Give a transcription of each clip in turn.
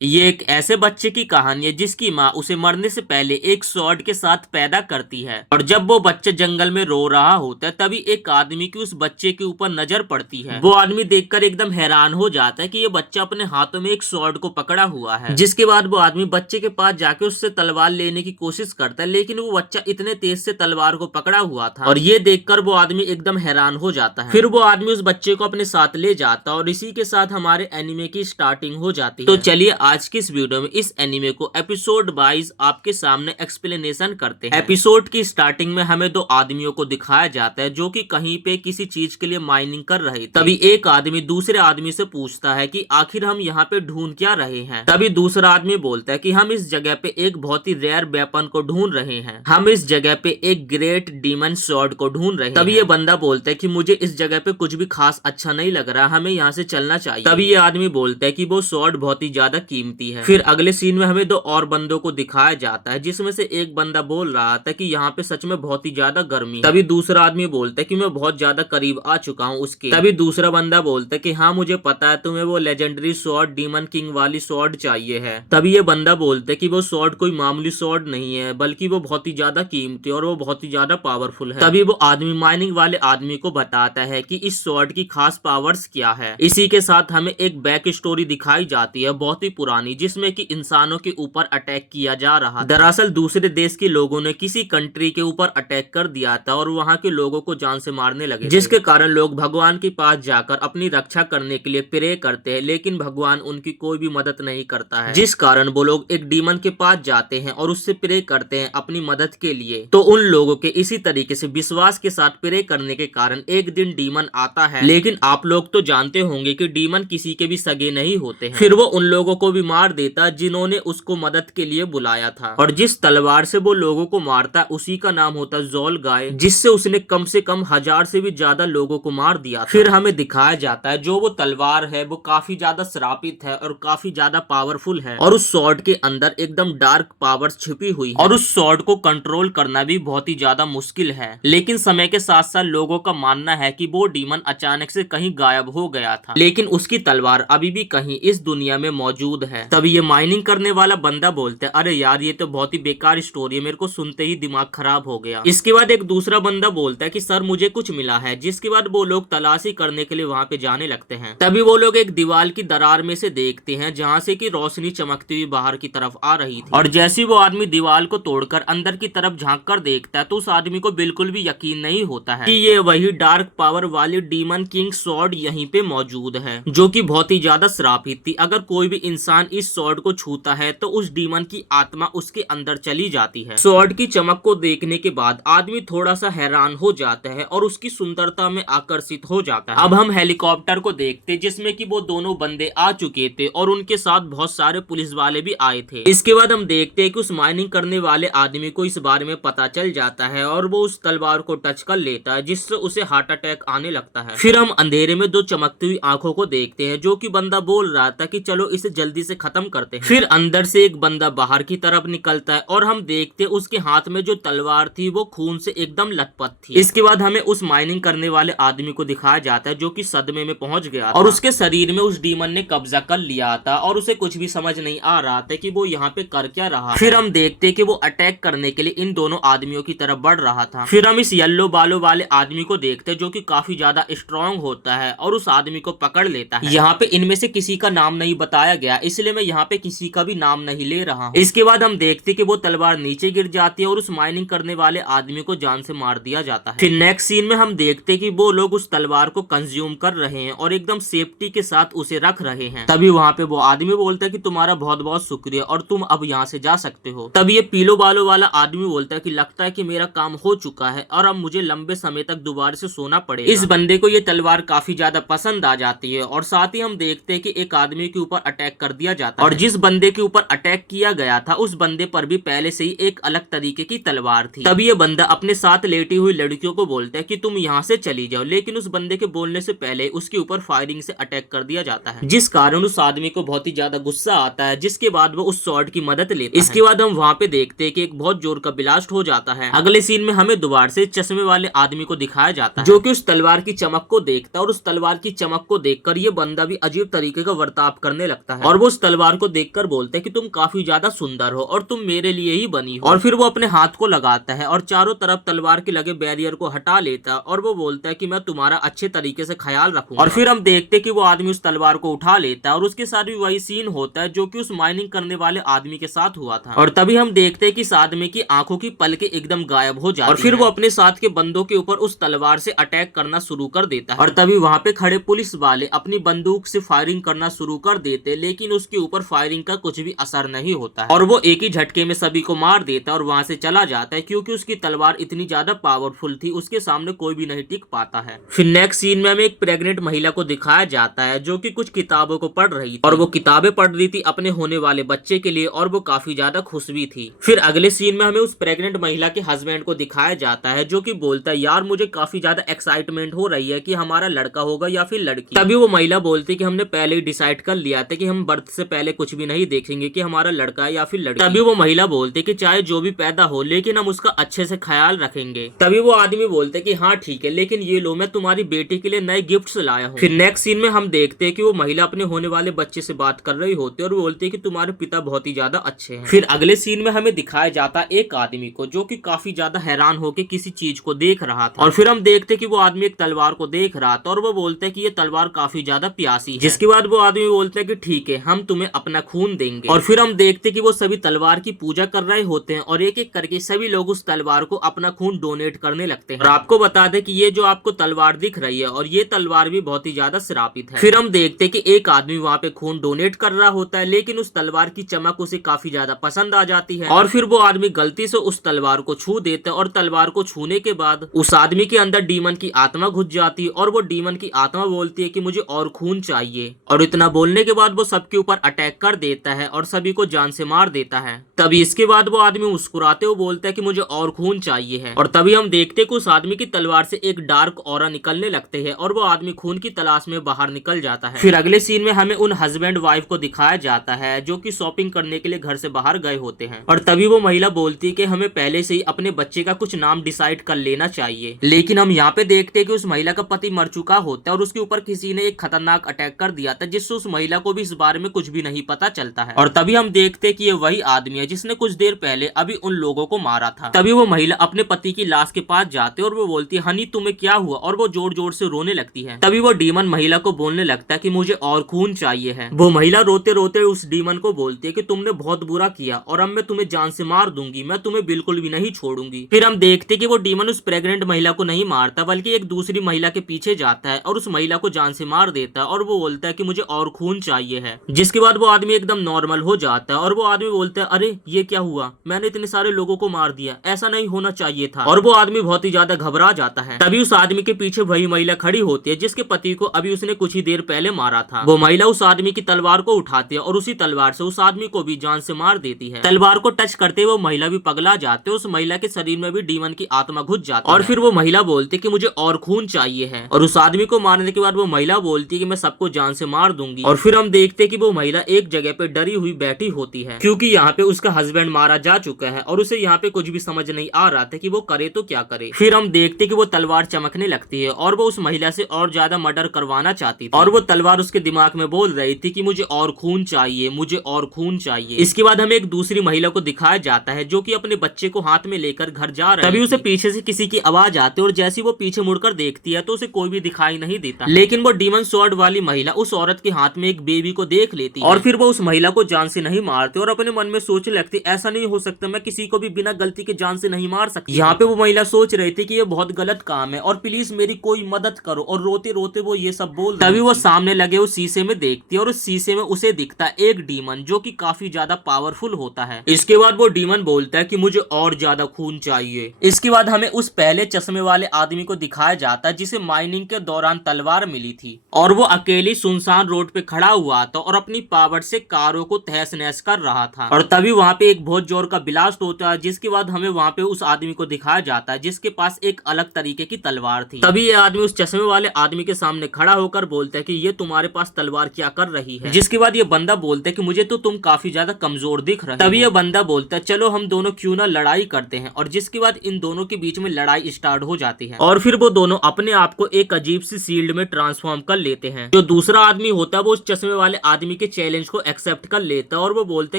ये एक ऐसे बच्चे की कहानी है जिसकी माँ उसे मरने से पहले एक स्वॉर्ड के साथ पैदा करती है। और जब वो बच्चा जंगल में रो रहा होता है तभी एक आदमी की उस बच्चे के ऊपर नजर पड़ती है। वो आदमी देखकर एकदम हैरान हो जाता है कि ये बच्चा अपने हाथों में एक स्वॉर्ड को पकड़ा हुआ है। जिसके बाद वो आदमी बच्चे के पास जाके उससे तलवार लेने की कोशिश करता है, लेकिन वो बच्चा इतने तेज से तलवार को पकड़ा हुआ था और ये देखकर वो आदमी एकदम हैरान हो जाता है। फिर वो आदमी उस बच्चे को अपने साथ ले जाता है और इसी के साथ हमारे एनिमे की स्टार्टिंग हो जाती है। तो चलिए आज की इस वीडियो में इस एनिमे को एपिसोड वाइज आपके सामने एक्सप्लेनेशन करते हैं। एपिसोड की स्टार्टिंग में हमें दो आदमियों को दिखाया जाता है जो कि कहीं पे किसी चीज के लिए माइनिंग कर रहे थे। तभी एक आदमी दूसरे आदमी से पूछता है कि आखिर हम यहाँ पे ढूंढ क्या रहे हैं। तभी दूसरा आदमी बोलता है कि हम इस जगह पे एक बहुत ही रेयर वेपन को ढूंढ रहे हैं, हम इस जगह पे एक ग्रेट डीमन स्वॉर्ड को ढूंढ रहे हैं। तभी ये बंदा बोलता है कि मुझे इस जगह पे कुछ भी खास अच्छा नहीं लग रहा, हमें यहाँ से चलना चाहिए। तभी ये आदमी बोलता है कि वो स्वॉर्ड बहुत ही ज्यादा कीमती है। फिर अगले सीन में हमें दो और बंदों को दिखाया जाता है जिसमें से एक बंदा बोल रहा था कि यहाँ पे सच में बहुत ही ज्यादा गर्मी। तभी दूसरा आदमी बोलता है कि मैं बहुत ज्यादा करीब आ चुका हूँ उसके। तभी दूसरा बंदा बोलता है कि हाँ मुझे पता है, तुम्हें वो लेजेंडरी स्वॉर्ड डीमन किंग वाली स्वॉर्ड चाहिए है। तभी ये बंदा बोलता है कि वो स्वॉर्ड कोई मामूली स्वॉर्ड नहीं है, बल्कि वो बहुत ही ज्यादा कीमती और वो बहुत ही ज्यादा पावरफुल है। तभी वो आदमी माइनिंग वाले आदमी को बताता है कि इस स्वॉर्ड की खास पावर्स क्या है। इसी के साथ हमें एक बैक स्टोरी दिखाई जाती है बहुत ही पुरानी, जिसमें कि इंसानों के ऊपर अटैक किया जा रहा। दरअसल दूसरे देश के लोगों ने किसी कंट्री के ऊपर अटैक कर दिया था और वहां के लोगों को जान से मारने लगे, जिसके कारण लोग भगवान के पास जाकर अपनी रक्षा करने के लिए प्रे करते हैं, लेकिन भगवान उनकी कोई भी मदद नहीं करता है। जिस कारण वो लोग एक डीमन के पास जाते हैं और उससे प्रे करते हैं अपनी मदद के लिए। तो उन लोगों के इसी तरीके से विश्वास के साथ प्रे करने के कारण एक दिन डीमन आता है। लेकिन आप लोग तो जानते होंगे कि डीमन किसी के भी सगे नहीं होते हैं। फिर वो उन लोगों को भी मार देता जिन्होंने उसको मदद के लिए बुलाया था। और जिस तलवार से वो लोगों को मारता उसी का नाम होता जोल गाय, जिससे उसने कम से कम 1000 से भी ज्यादा लोगों को मार दिया था। फिर हमें दिखाया जाता है जो वो तलवार है वो काफी ज्यादा श्रापित है और काफी ज्यादा पावरफुल है और उस स्वॉर्ड के अंदर एकदम डार्क पावर्स छिपी हुई है और उस स्वॉर्ड को कंट्रोल करना भी बहुत ही ज्यादा मुश्किल है। लेकिन समय के साथ साथ लोगों का मानना है कि वो डीमन अचानक से कहीं गायब हो गया था, लेकिन उसकी तलवार अभी भी कहीं इस दुनिया में मौजूद है। तभी ये माइनिंग करने वाला बंदा बोलता है अरे यार ये तो बहुत ही बेकार स्टोरी है, मेरे को सुनते ही दिमाग खराब हो गया। इसके बाद एक दूसरा बंदा बोलता है कि सर मुझे कुछ मिला है। जिसके बाद वो लोग तलाशी करने के लिए वहाँ पे जाने लगते हैं। तभी वो लोग एक दीवार की दरार में से देखते हैं जहाँ से कि रोशनी चमकती हुई बाहर की तरफ आ रही थी। और जैसे वो आदमी दीवार को तोड़कर अंदर की तरफ झांक कर देखता है तो उस आदमी को बिल्कुल भी यकीन नहीं होता है कि ये वही डार्क पावर वाली डीमन किंग स्वॉर्ड यहीं पे मौजूद है, जो कि बहुत ही ज्यादा श्रापित थी। अगर कोई भी इंसान इस स्वॉर्ड को छूता है तो उस डीमन की आत्मा उसके अंदर चली जाती है। स्वॉर्ड की चमक को देखने के बाद आदमी थोड़ा सा हैरान हो जाता है और उसकी सुंदरता में आकर्षित हो जाता है। अब हम हेलीकॉप्टर को देखते जिसमें कि वो दोनों बंदे आ चुके थे और उनके साथ बहुत सारे पुलिस वाले भी आए थे। इसके बाद हम देखते हैं कि उस माइनिंग करने वाले आदमी को इस बारे में पता चल जाता है और वो उस तलवार को टच कर लेता है जिससे उसे हार्ट अटैक आने लगता है। फिर हम अंधेरे में दो चमकती हुई आंखों को देखते हैं जो कि बंदा बोल रहा था कि चलो इसे जल्दी से खत्म करते हैं। फिर अंदर से एक बंदा बाहर की तरफ निकलता है और हम देखते हैं उसके हाथ में जो तलवार थी वो खून से एकदम लथपथ थी। इसके बाद हमें उस माइनिंग करने वाले आदमी को दिखाया जाता है जो कि सदमे में पहुंच गया था और उसके शरीर में उस डीमन ने कब्जा कर लिया था और उसे कुछ भी समझ नहीं आ रहा था कि वो यहाँ पे कर क्या रहा है। फिर हम देखते हैं कि वो अटैक करने के लिए इन दोनों आदमियों की तरफ बढ़ रहा था। फिर हम इस येलो बालों वाले आदमी को देखते हैं जो कि काफी ज्यादा स्ट्रॉन्ग होता है और उस आदमी को पकड़ लेता है। यहाँ पे इनमें से किसी का नाम नहीं बताया गया, इसलिए मैं यहाँ पे किसी का भी नाम नहीं ले रहा हूँ। इसके बाद हम देखते कि वो तलवार नीचे गिर जाती है और उस माइनिंग करने वाले आदमी को जान से मार दिया जाता है। फिर नेक्स्ट सीन में हम देखते कि वो लोग उस तलवार को कंज्यूम कर रहे हैं और एकदम सेफ्टी के साथ उसे रख रहे हैं। तभी वहाँ पे वो आदमी बोलता है कि तुम्हारा बहुत बहुत शुक्रिया और तुम अब यहाँ से जा सकते हो। तभी ये पीलो बालों वाला आदमी बोलता है कि लगता है कि मेरा काम हो चुका है और अब मुझे लंबे समय तक दोबारा से सोना पड़ेगा। इस बंदे को ये तलवार काफी ज्यादा पसंद आ जाती है और साथ ही हम देखते हैं कि एक आदमी के ऊपर अटैक कर दिया जाता है और जिस बंदे के ऊपर अटैक किया गया था उस बंदे पर भी पहले से ही एक अलग तरीके की तलवार थी। तभी ये बंदा अपने साथ लेटी हुई लड़कियों को बोलता है कि तुम यहाँ से चली जाओ, लेकिन उस बंदे के बोलने से पहले उसके ऊपर फायरिंग से अटैक कर दिया जाता है, जिस कारण उस आदमी को बहुत ही ज्यादा गुस्सा आता है। जिसके बाद वो उस स्वॉर्ड की मदद लेता है। इसके बाद हम वहाँ पे देखते हैं कि एक बहुत जोर का ब्लास्ट हो जाता है। अगले सीन में हमें दोबारा से चश्मे वाले आदमी को दिखाया जाता है जो कि उस तलवार की चमक को देखता है और उस तलवार की चमक को देखकर ये बंदा भी अजीब तरीके का बर्ताव करने लगता है और वो उस तलवार को देखकर बोलता है कि तुम काफी ज्यादा सुंदर हो और तुम मेरे लिए ही बनी हो। और फिर वो अपने हाथ को लगाता है और चारों तरफ तलवार के लगे बैरियर को हटा लेता है और वो बोलता है कि मैं तुम्हारा अच्छे तरीके से ख्याल रखूंगा। और फिर हम देखते हैं कि वो आदमी उस तलवार को उठा लेता है और उसके साथ भी वही सीन होता है जो कि उस माइनिंग करने वाले आदमी के साथ हुआ था। और तभी हम देखते हैं कि इस आदमी की आंखों की पलकें एकदम गायब हो जाती हैं और फिर वो अपने साथ के बंदों के ऊपर उस तलवार से अटैक करना शुरू कर देता है। और तभी वहाँ पे खड़े पुलिस वाले अपनी बंदूक से फायरिंग करना शुरू कर देते, लेकिन उसके ऊपर फायरिंग का कुछ भी असर नहीं होता है और वो एक ही झटके में सभी को मार देता है और वहाँ से चला जाता है, क्योंकि उसकी तलवार इतनी ज्यादा पावरफुल थी, उसके सामने कोई भी नहीं टिक पाता है। फिर नेक्स्ट सीन में हमें एक प्रेग्नेंट महिला को दिखाया जाता है जो कि कुछ किताबों को पढ़ रही थी और वो किताबें पढ़ रही थी अपने होने वाले बच्चे के लिए और वो काफी ज्यादा खुश भी थी। फिर अगले सीन में हमें उस प्रेग्नेंट महिला के हस्बैंड को दिखाया जाता है जो कि बोलता है, यार मुझे काफी ज्यादा एक्साइटमेंट हो रही है कि हमारा लड़का होगा या फिर लड़की। तभी वो महिला बोलती कि हमने पहले ही डिसाइड कर लिया था कि हम बर्थ से पहले कुछ भी नहीं देखेंगे कि हमारा लड़का है या फिर लड़की। तभी वो महिला बोलती कि चाहे जो भी पैदा हो लेकिन हम उसका अच्छे से ख्याल रखेंगे। तभी वो आदमी बोलते कि हाँ ठीक है, लेकिन ये लो मैं तुम्हारी बेटी के लिए नए गिफ्ट्स लाया हूँ। फिर नेक्स्ट सीन में हम देखते हैं कि वो महिला अपने होने वाले बच्चे से बात कर रही होती है और वो बोलती है कि तुम्हारे पिता बहुत ही ज्यादा अच्छे हैं। फिर अगले सीन में हमें दिखाया जाता है एक आदमी को जो कि काफी ज्यादा हैरान होकर किसी चीज को देख रहा था और फिर हम देखते कि वो आदमी एक तलवार को देख रहा था और वो बोलता है कि ये तलवार काफी ज्यादा प्यासी है। जिसके बाद वो आदमी बोलता है कि ठीक है, हम तुम्हें अपना खून देंगे। और फिर हम देखते कि वो सभी तलवार की पूजा कर रहे होते हैं और एक एक करके सभी लोग उस तलवार को अपना खून डोनेट करने लगते हैं। और आपको बता दें कि ये जो आपको तलवार दिख रही है और ये तलवार भी बहुत ही ज्यादा श्रापित है। फिर हम देखते कि एक आदमी वहाँ पे खून डोनेट कर रहा होता है, लेकिन उस तलवार की चमक उसे काफी ज्यादा पसंद आ जाती है और फिर वो आदमी गलती से उस तलवार को छू देता है और तलवार को छूने के बाद उस आदमी के अंदर डीमन की आत्मा घुस जाती है और वो डीमन की आत्मा बोलती है कि मुझे और खून चाहिए। और इतना बोलने के बाद वो सबके ऊपर अटैक कर देता है और सभी को जान से मार देता है। तभी इसके बाद वो आदमी मुस्कुराते हुए बोलता है कि मुझे और खून चाहिए है। और तभी हम देखते कि उस आदमी की तलवार से एक डार्क ऑरा निकलने लगते हैं और वो आदमी खून की तलाश में बाहर निकल जाता है। फिर अगले सीन में हमें उन हस्बैंड वाइफ को दिखाया जाता है जो कि शॉपिंग करने के लिए घर से बाहर गए होते हैं और तभी वो महिला बोलती है कि हमें पहले से ही अपने बच्चे का कुछ नाम डिसाइड कर लेना चाहिए। लेकिन हम यहाँ पे देखते हैं कि उस महिला का पति मर चुका होता है और उसके ऊपर किसी ने एक खतरनाक अटैक कर दिया था, जिससे उस महिला को भी इस बारे में कुछ भी नहीं पता चलता है। और तभी हम देखते हैं कि ये वही आदमी है जिसने कुछ देर पहले अभी उन लोगों को मारा था। तभी वो महिला अपने पति की लाश के पास जाते और वो बोलती है, हनी तुम्हें क्या हुआ? और वो जोर जोर से रोने लगती है। तभी वो डीमन महिला को बोलने लगता है कि मुझे और खून चाहिए है। वो महिला रोते रोते उस डीमन को बोलती है कि तुमने बहुत बुरा किया और अब मैं तुम्हें जान से मार दूंगी, मैं तुम्हें बिल्कुल भी नहीं छोड़ूंगी। फिर हम देखते कि वो डीमन उस प्रेग्नेंट महिला को नहीं मारता बल्कि एक दूसरी महिला के पीछे जाता है और उस महिला को जान से मार देता है और वो बोलता है कि मुझे और खून चाहिए है। जिसके बाद वो आदमी एकदम नॉर्मल हो जाता है और वो आदमी बोलता है, अरे ये क्या हुआ? मैंने इतने सारे लोगों को मार दिया, ऐसा नहीं होना चाहिए था। और वो आदमी बहुत ही ज्यादा घबरा जाता है। तभी उस आदमी के पीछे वही महिला खड़ी होती है जिसके पति को अभी उसने कुछ ही देर पहले मारा था। वो महिला उस आदमी की तलवार को उठाती है और उसी तलवार से उस आदमी को भी जान से मार देती है। तलवार को टच करते वो महिला भी पगला जाते, उस महिला के शरीर में भी डीमन की आत्मा घुस जाती है। और फिर वो महिला बोलती कि मुझे और खून चाहिए है और उस आदमी को मारने के बाद वो महिला बोलती है कि मैं सबको जान से मार दूंगी। और फिर हम देखते कि वो महिला एक जगह पे डरी हुई बैठी होती है क्योंकि यहाँ पे उसका हस्बैंड मारा जा चुका है और उसे यहाँ पे कुछ भी समझ नहीं आ रहा था कि वो करे तो क्या करे। फिर हम देखते कि वो तलवार चमकने लगती है और वो उस महिला से और ज्यादा मर्डर करवाना चाहती थी और वो तलवार उसके दिमाग में बोल रही थी कि मुझे और खून चाहिए, मुझे और खून चाहिए। इसके बाद हमें एक दूसरी महिला को दिखाया जाता है जो कि अपने बच्चे को हाथ में लेकर घर जा रही है। तभी उसे पीछे से किसी की आवाज आती है और जैसी वो पीछे मुड़कर देखती है तो उसे कोई भी दिखाई नहीं देता, लेकिन वो डीमन स्वॉर्ड वाली महिला उस औरत के हाथ में एक बेबी को देख लेती है और फिर वो उस महिला को जान से नहीं मारती और अपने मन में सोचने लगती, ऐसा नहीं हो सकता, मैं किसी को भी बिना गलती के जान से नहीं मार सकती। यहाँ पे वो महिला सोच रही थी कि ये बहुत गलत काम है और प्लीज मेरी कोई मदद करो और रोते रोते वो ये सब बोल रही। तभी वो सामने लगे उस शीशे में देखती है और उस शीशे में उसे दिखता है एक डीमन जो कि काफी ज्यादा पावरफुल होता है। इसके बाद वो डीमन बोलता है कि मुझे और ज्यादा खून चाहिए। इसके बाद हमें उस पहले चश्मे वाले आदमी को दिखाया जाता है जिसे माइनिंग के दौरान तलवार मिली थी और वो अकेली सुनसान रोड पे खड़ा हुआ था और अपनी पावर से कारों को तहस नहस कर रहा था। और तभी वहाँ पे एक बहुत जोर का ब्लास्ट होता है जिसके बाद हमें वहाँ पे उस आदमी को दिखाया जाता है जिसके पास एक अलग तरीके की तलवार थी। तभी ये आदमी उस चश्मे वाले आदमी के सामने खड़ा होकर बोलता है कि ये तुम्हारे पास तलवार क्या कर रही है। जिसके बाद ये बंदा बोलता है कि मुझे तो तुम काफी ज्यादा कमजोर दिख रहे हो। तभी ये बंदा बोलता है चलो हम दोनों क्यों ना लड़ाई करते हैं और जिसके बाद इन दोनों के बीच में लड़ाई स्टार्ट हो जाती है और फिर वो दोनों अपने आप को एक अजीब सी शील्ड में ट्रांसफॉर्म कर लेते हैं। जो दूसरा आदमी होता है वो उस चश्मे वाले आदमी के चैलेंज को एक्सेप्ट कर लेता है और वो बोलते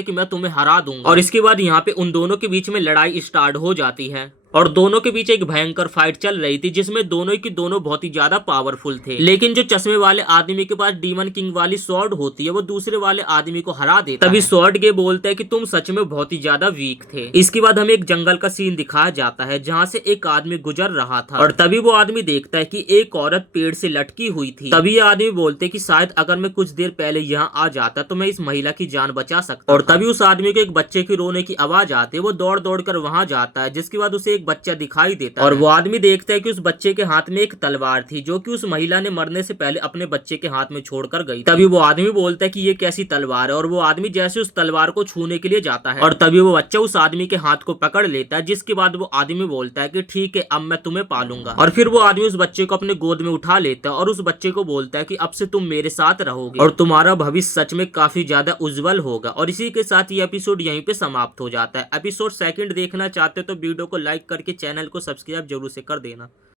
हैं कि मैं तुम्हें हरा दूंगा। और इसके बाद यहाँ पे उन दोनों के बीच में लड़ाई स्टार्ट हो जाती है और दोनों के बीच एक भयंकर फाइट चल रही थी जिसमें दोनों की दोनों बहुत ही ज्यादा पावरफुल थे। लेकिन जो चश्मे वाले आदमी के पास डीमन किंग वाली स्वॉर्ड होती है वो दूसरे वाले आदमी को हरा देता है। तभी स्वॉर्ड के बोलता है कि तुम सच में बहुत ही ज्यादा वीक थे। इसके बाद हमें एक जंगल का सीन दिखाया जाता है जहाँ से एक आदमी गुजर रहा था और तभी वो आदमी देखता है कि एक औरत पेड़ से लटकी हुई थी। तभी ये आदमी बोलते कि शायद अगर मैं कुछ देर पहले यहाँ आ जाता तो मैं इस महिला की जान बचा सकता। और तभी उस आदमी को एक बच्चे की रोने की आवाज आती है। वो दौड़ दौड़ कर वहां जाता है जिसके बाद उसे एक बच्चा दिखाई देता है और वो आदमी देखता है कि उस बच्चे के हाथ में एक तलवार थी जो कि उस महिला ने मरने से पहले अपने बच्चे के हाथ में छोड़कर गई। तभी वो आदमी बोलता है कि ये कैसी तलवार है और वो आदमी जैसे उस तलवार को छूने के लिए जाता है और तभी वो बच्चा उस आदमी के हाथ को पकड़ लेता है। जिसके बाद वो आदमी बोलता है कि ठीक है अब मैं तुम्हें पालूंगा। और फिर वो आदमी उस बच्चे को अपने गोद में उठा लेता है और उस बच्चे को बोलता है कि अब से तुम मेरे साथ रहोगे और तुम्हारा भविष्य सच में काफी ज्यादा उज्जवल होगा। और इसी के साथ ये एपिसोड यहीं पे समाप्त हो जाता है। एपिसोड सेकंड देखना चाहते हो तो वीडियो को लाइक करके चैनल को सब्सक्राइब जरूर से कर देना।